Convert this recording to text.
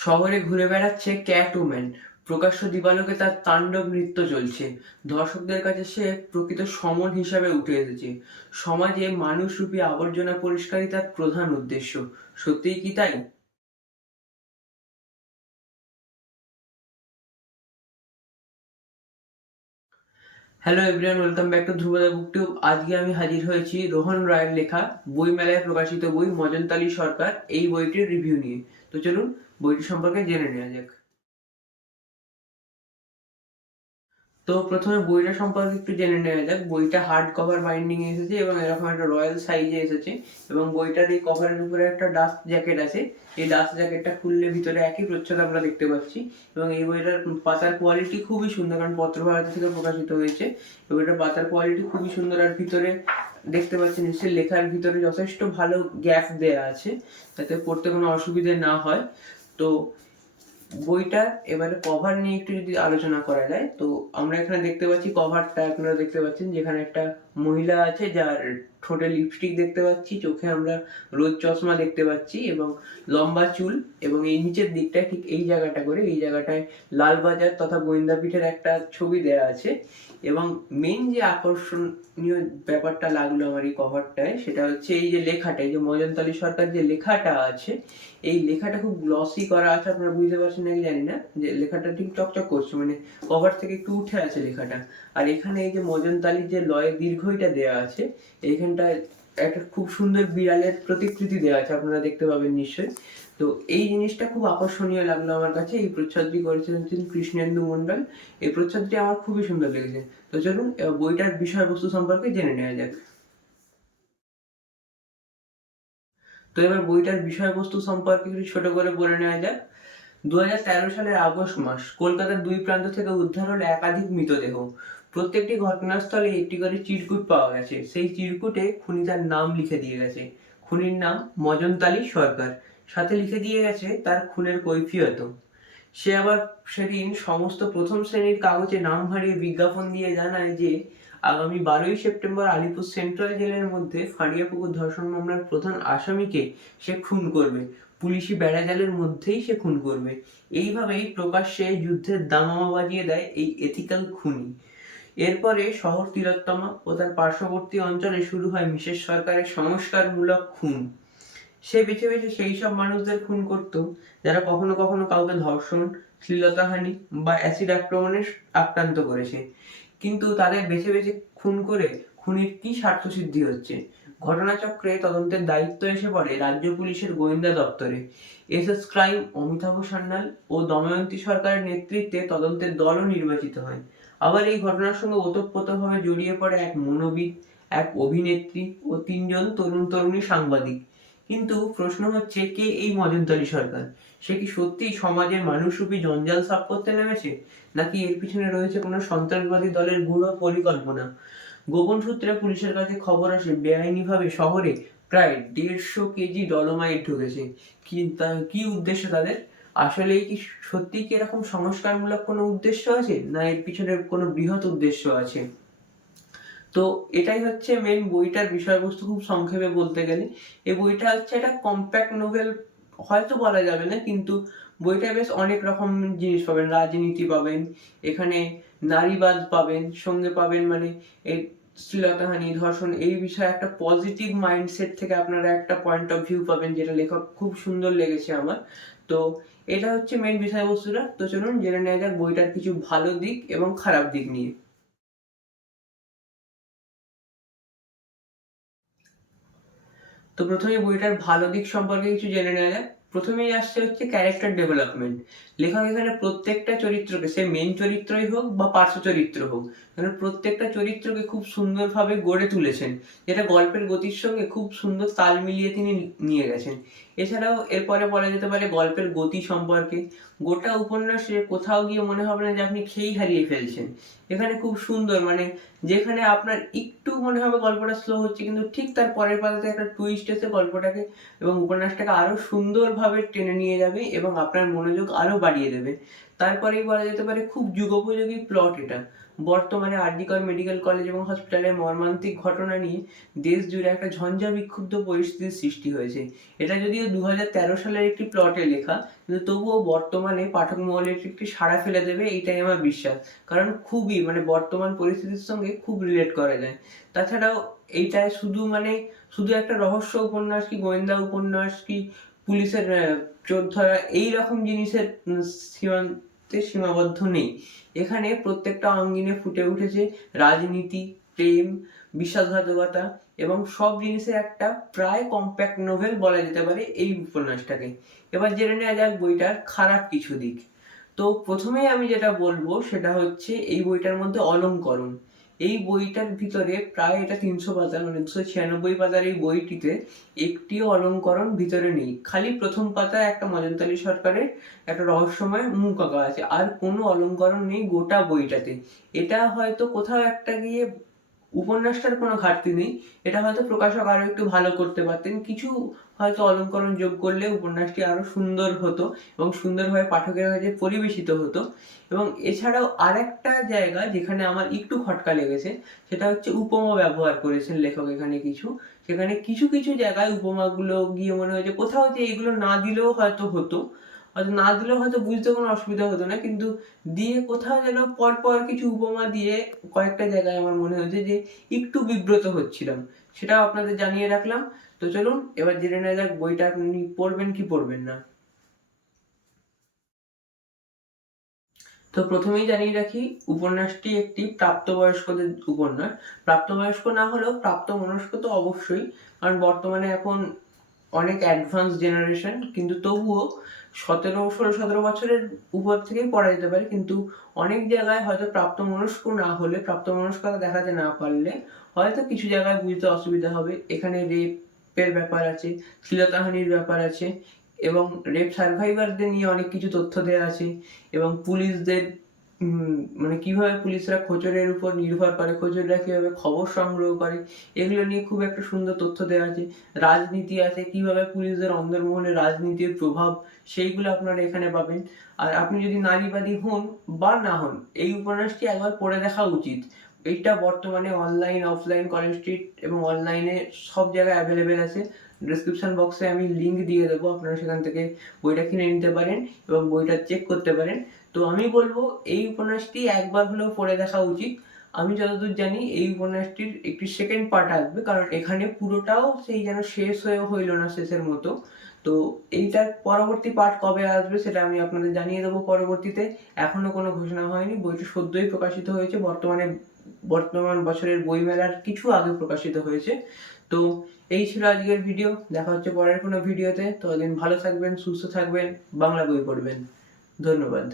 শহরে ঘুরে বেড়াচ্ছে ক্যাটউম্যান প্রকাশ্য দিবালোকে তার তাণ্ডব নৃত্য চলছে। দর্শকদের কাছে সে প্রকৃত সমন হিসাবে উঠে এসেছে। সমাজে মানুষরূপী আবর্জনা পরিষ্কারই তার প্রধান উদ্দেশ্য। সত্যিই কি তাই? Hello everyone welcome back to Dhrubada book tube আজকে আমি হাজির হয়েছি রোহন রায়ের লেখা বই মেলায় প্রকাশিত বই মজনতালি সরকার, এই বইটির রিভিউ নিয়ে। তো চলুন বইটি সম্পর্কে জেনে নেওয়া যাক। তো প্রথমে বইটা সম্পর্কে একটু জেনে নেওয়া যাক। বইটা হার্ড কভার বাইন্ডিং এসেছে এবং এরকম একটা রয়্যাল সাইজে এসেছে এবং বইটার এই কভারের উপরে একটা ডাস্ট জ্যাকেট আছে। এই ডাস্ট জ্যাকেটটা খুললে ভিতরে একই প্রচ্ছদ আমরা দেখতে পাচ্ছি এবং এই বইটার পাতার কোয়ালিটি খুবই সুন্দর কারণ পত্র পত্রভারতী থেকে প্রকাশিত হয়েছে। এবং এটার পাতার কোয়ালিটি খুবই সুন্দর আর ভিতরে দেখতে পাচ্ছি নিশ্চয়ই লেখার ভিতরে যথেষ্ট ভালো গ্যাপ দেয়া আছে। যাতে পড়তে কোনো অসুবিধে না হয়। তো বইটা এবারে কভার নিয়ে একটু যদি আলোচনা করা যায়, তো আমরা এখানে দেখতে পাচ্ছি কভারটা আপনারা দেখতে পাচ্ছেন যেখানে একটা মহিলা আছে যার ঠোঁটে লিপস্টিক দেখতে পাচ্ছি, চোখে আমরা রোদ চশমা দেখতে পাচ্ছি এবং লম্বা চুল এবং এই নিচের দিকটায় ঠিক এই জায়গাটা করে, এই জায়গাটায় লালবাজার তথা গোয়েন্দাপীঠের একটা ছবি দেয়া আছে এবং মেন যে আকর্ষণীয় ব্যাপারটা লাগল আমার এই কভারটায় সেটা হচ্ছে এই যে লেখাটা, এই যে মজনতালি সরকার যে লেখাটা আছে, এই লেখাটা খুব গ্লসি করা আছে, আপনারা বুঝতে পারছেন নাকি জানি না, যে লেখাটা ঠিক চকচক করছে মানে কভার থেকে একটু উঠে আছে লেখাটা। আর এখানে এই যে মজনতালির যে লয় দীর্ঘইটা দেয়া আছে একটা খুব সুন্দর বিড়ালের প্রতিকৃতি দেওয়া আছে, আপনারা দেখতে পাবেন নিশ্চয়ই। তো এই জিনিসটা খুব আকর্ষণীয় লাগল আমার কাছে। এই প্রচ্ছদটি করেছিলেন কৃষ্ণেন্দু মন্ডল এই প্রচ্ছদটি আমার খুবই সুন্দর লেগেছে। তো চলুন বইটার বিষয়বস্তু সম্পর্কে জেনে নেওয়া যাক। তো এবার বইটার বিষয়বস্তু সম্পর্কে একটু ছোট করে বলে নেওয়া যাক। দু হাজার তেরো সালের আগস্ট মাস, কলকাতার দুই প্রান্ত থেকে উদ্ধার হলো একাধিক মৃতদেহ। প্রত্যেকটি ঘটনাস্থলে একটি করে চিরকুট পাওয়া গেছে। সেই চিরকুটে খুনি তার নাম লিখে দিয়ে গেছে। খুনির নাম মজনতালি সরকার। সাথে লিখে দিয়ে গেছে তার খুনের কৈফিয়ত সে আবার সেদিন সমস্ত প্রথম শ্রেণির কাগজে নাম হারিয়ে বিজ্ঞাপন দিয়ে জানায় যে, আগামী বারোই সেপ্টেম্বর আলিপুর সেন্ট্রাল জেলের মধ্যে ফাঁড়িয়াপুকুর ধর্ষণ মামলার প্রধান আসামিকে সে খুন করবে। পুলিশি বেড়াজালের মধ্যেই সে খুন করবে। এইভাবেই প্রকাশ্যে যুদ্ধের দামামা বাজিয়ে দেয় এই এথিক্যাল খুনি। এরপরে শহর তিলোত্তমা ও তার পার্শ্ববর্তী অঞ্চলে শুরু হয় মিশেষ সরকারের সংস্কারমূলক খুন। সে বেছে বেছে সেই সব মানুষদের খুন করত, যারা কখনো কখনো কাউকে ধর্ষণ, শ্লীলতাহানি বা অ্যাসিড আক্রমণে আক্রান্ত করেছে। কিন্তু তাদের বেছে বেছে খুন করে খুনির কি স্বার্থ সিদ্ধি হচ্ছে? ঘটনাচক্রে তদন্তের দায়িত্ব এসে পড়ে রাজ্য পুলিশের গোয়েন্দা দপ্তরে। S S crime, Amitabha Sanyal ও দময়ন্তী সরকারের নেতৃত্বে তদন্তের দলও নির্বাচিত হয়। আবার এই ঘটনার সঙ্গে ওতপ্রোতভাবে জড়িয়ে পড়ে এক মনোবিদ, এক অভিনেত্রী ও তিনজন তরুণ তরুণী সাংবাদিক। কিন্তু প্রশ্ন হচ্ছে, কে এই মজনতালি সরকার? সে কি সত্যি সমাজের মানুষরূপী জঞ্জাল সাফ করতে নেমেছে? নাকি এর পিছনে রয়েছে কোনো সন্ত্রাসবাদী দলের গূঢ় পরিকল্পনা? গোপন সূত্রে পুলিশের কাছে খবর আসে, বেআইনিভাবে শহরে প্রায় দেড়শো কেজি ডলোমাইট ঢুকেছে। কি উদ্দেশ্য তাদের আসলে কি সত্যি কি এরকম সংস্কারমূলক কোনো উদ্দেশ্য আছে? না এর পিছনে কোনো বৃহৎ উদ্দেশ্য আছে? তো এটাই হচ্ছে মেন বইটার বিষয়বস্তু খুব সংক্ষেপে বলতে গেলে। এই বইটা হচ্ছে একটা কম্প্যাক্ট নোভেল হয়তো বলা যাবে না, কিন্তু বইটা বেশ অনেক রকম জিনিস পাবেন। রাজনীতি পাবেন, এখানে নারীবাদ পাবেন, সঙ্গে পাবেন মানে এই শ্লীলতাহানি, ধর্ষণ, এই বিষয়ে একটা পজিটিভ মাইন্ডসেট থেকে আপনারা একটা পয়েন্ট অফ ভিউ পাবেন, যেটা লেখক খুব সুন্দর লেগেছে আমার। তো এটা হচ্ছে মেন বিষয়বস্তুটা। তো চলুন জেনে নেওয়া যাক বইটার কিছু ভালো দিক এবং খারাপ দিক নিয়ে। তো প্রথমে বইটার ভালো দিক সম্পর্কে কিছু জেনে নেওয়া যাক। প্রথমেই আসছে হচ্ছে ক্যারেক্টার ডেভেলপমেন্ট লেখক এখানে প্রত্যেকটা চরিত্রকে, সে মেন চরিত্রই হোক বা পার্শ্ব চরিত্র হোক, এখানে প্রত্যেকটা চরিত্রকে খুব সুন্দরভাবে গড়ে তুলেছেন। যেটা গল্পের গতির সঙ্গে খুব সুন্দর তাল মিলিয়ে তিনি নিয়ে গেছেন। এছাড়াও এরপরে বলা যেতে পারে গল্পের গতি সম্পর্কে। গোটা উপন্যাসে কোথাও গিয়ে মনে হবে না যে আপনি খেয়েই হারিয়ে ফেলছেন। এখানে খুব সুন্দর মানে যেখানে আপনার একটু মনে হবে গল্পটা স্লো হচ্ছে, কিন্তু ঠিক তার পরের পাতাতে একটা টুইস্ট এসে গল্পটাকে এবং উপন্যাসটাকে আরও সুন্দরভাবে টেনে নিয়ে যাবে এবং আপনার মনোযোগ আরও বাড়িয়ে দেবে। তারপরেই বলা যেতে পারে খুব যুগোপযোগী প্লট এটা। বর্তমানে আরজিকর মেডিকেল কলেজ এবং হসপিটালের মর্মান্তিক ঘটনা নিয়ে দেশ জুড়ে একটা ঝঞ্ঝা বিক্ষুব্ধ পরিস্থিতির সৃষ্টি হয়েছে। এটা যদিও দু হাজার তেরো সালের একটি প্লটে লেখা, কিন্তু তবুও বর্তমানে পাঠক মহলের একটি সাড়া ফেলে দেবে এইটাই আমার বিশ্বাস। কারণ খুবই মানে বর্তমান পরিস্থিতির সঙ্গে খুব রিলেট করা যায়। তাছাড়াও এইটায় শুধু মানে শুধু একটা রহস্য উপন্যাস কি, গোয়েন্দা উপন্যাস কি, পুলিশের আহ, চোর ধরা এই রকম জিনিসের সীমান্তে সীমাবদ্ধ নেই। এখানে প্রত্যেকটা অঙ্গিনে ফুটে উঠেছে রাজনীতি প্রেম বিশ্বাসঘাতকতা এবং সব জিনিসের একটা প্রায় কম্প্যাক্ট নোভেল বলা যেতে পারে এই উপন্যাসটাকে। এবার জেনে নেওয়া যাক বইটার খারাপ কিছু দিক। তো প্রথমেই আমি যেটা বলব সেটা হচ্ছে এই বইটার মধ্যে অলঙ্করণ। এই বইটার ভিতরে প্রায় এটা তিনশো পাতা মানে দুশো ছিয়ানব্বই পাতার এই বইটিতে একটিও অলঙ্করণ ভিতরে নেই। খালি প্রথম পাতায় একটা মজনতালি সরকারের একটা রহস্যময় মুখ আঁকা আছে, আর কোনো অলঙ্করণ নেই গোটা বইটাতে। এটা হয়তো কোথাও একটা গিয়ে উপন্যাসটার কোনো ঘাটতি নেই। এটা হয়তো প্রকাশক আরও একটু ভালো করতে পারতেন। কিছু হয়তো অলঙ্করণ যোগ করলে উপন্যাসটি আরও সুন্দর হতো এবং সুন্দরভাবে পাঠকের কাছে পরিবেশিত হতো। এবং এছাড়াও আরেকটা জায়গা যেখানে আমার একটু খটকা লেগেছে, সেটা হচ্ছে উপমা ব্যবহার করেছেন লেখক এখানে কিছু। সেখানে কিছু কিছু জায়গায় উপমাগুলো গিয়ে মনে হয়েছে কোথাও যে এগুলো না দিলেও হয়তো হতো। হয়তো না দিলেও হয়তো বুঝতে কোনো অসুবিধা হতো না, কিন্তু দিয়ে কোথাও যেন পর পর কিছু উপমা দিয়ে কয়েকটা জায়গায় আমার মনে হয়েছে যে একটু বিব্রত হচ্ছিলাম, সেটাও আপনাদের জানিয়ে রাখলাম। তো চলুন, এবার জেনে নেওয়া যাক বইটা আপনি পড়বেন কি পড়বেন না। তো প্রথমেই জানিয়ে রাখি, উপন্যাসটি একটি প্রাপ্তবয়স্কদের উপন্যাস। প্রাপ্তবয়স্ক না হলেও প্রাপ্তমনস্ক তো অবশ্যই, কারণ বর্তমানে এখন অনেক অ্যাডভান্স জেনারেশন কিন্তু তবুও সতেরো, ষোলো, সতেরো বছরের উপর থেকেই পড়া যেতে পারে, কিন্তু অনেক জায়গায় হয়তো প্রাপ্তমনস্ক না হলে, প্রাপ্তমনস্কতা দেখাতে না পারলে হয়তো কিছু জায়গায় বুঝতে অসুবিধা হবে। এখানে রেপের ব্যাপার আছে, শ্লীলতাহানির ব্যাপার আছে এবং রেপ সার্ভাইভারদের নিয়ে অনেক কিছু তথ্য দেওয়া আছে এবং পুলিশদের মানে কীভাবে পুলিশরা খোঁজরের উপর নির্ভর করে, খোঁজররা কীভাবে খবর সংগ্রহ করে, এগুলো নিয়ে খুব একটা সুন্দর তথ্য দেওয়া আছে। রাজনীতি আছে, কীভাবে পুলিশদের অন্দরমহলে রাজনীতির প্রভাব, সেইগুলো আপনারা এখানে পাবেন। আর আপনি যদি নারীবাদী হন বা না হন, এই উপন্যাসটি একবার পড়ে দেখা উচিত। এইটা বর্তমানে অনলাইন অফলাইন কলেজ স্ট্রিট এবং অনলাইনে সব জায়গায় অ্যাভেলেবেল আছে। ডিসক্রিপশন বক্সে আমি লিঙ্ক দিয়ে দেবো, আপনারা সেখান থেকে বইটা কিনে নিতে পারেন এবং বইটা চেক করতে পারেন। তো আমি বলব, এই উপন্যাসটি একবার হলেও পড়ে দেখা উচিত। আমি যতদূর জানি, এই উপন্যাসটির একটি সেকেন্ড পার্ট আসবে, কারণ এখানে পুরোটাও সেই যেন শেষ হয়ে হইল না শেষের মতো। তো এইটার পরবর্তী পার্ট কবে আসবে সেটা আমি আপনাদের জানিয়ে দেবো পরবর্তীতে। এখনও কোনো ঘোষণা হয়নি, বইটি সদ্যই প্রকাশিত হয়েছে। বর্তমানে, বর্তমান বছরের বইমেলার কিছু আগে প্রকাশিত হয়েছে। তো এই ছিল আজকের ভিডিও দেখা হচ্ছে পরের কোনো ভিডিওতে ততদিন ভালো থাকবেন, সুস্থ থাকবেন, বাংলা বই পড়বেন। ধন্যবাদ।